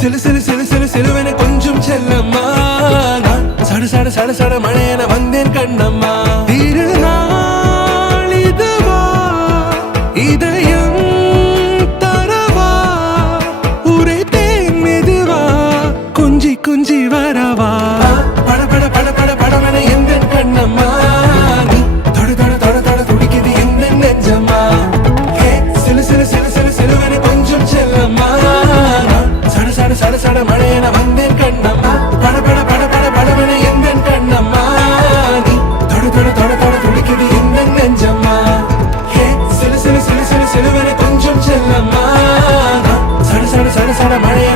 சிலு சிலு சிலு சிலு சிலுவென கொஞ்சம் செல்லம்மா நான் சட சட சட சட மழையென வந்தேன் கண்ணம்மா திருநாள் இதுவா இதயம் தரவா உரைத்தேன் மெதுவா கொஞ்சி கொஞ்சி வரவா பட பட பட பட படவென எந்தன் கண்ணம்மா நீ தொட தொட தொட தொட துடிக்குது எந்தன் நெஞ்சம்மா சிலு சிலு சிலு சிலு சிலுவென கொஞ்சம் செல்லம்மா சட சட சட சட மழையென வந்தேன் கண்ணம்மா பட பட பட பட படவென எந்தன் கண்ணம்மா நீ தொட தொட தொட தொட துடிக்குது எந்தன் நெஞ்சம்மா சிலு சிலு சிலு சிலு சிலுவென கொஞ்சம் செல்லம்மா சட சட சட சட மழையென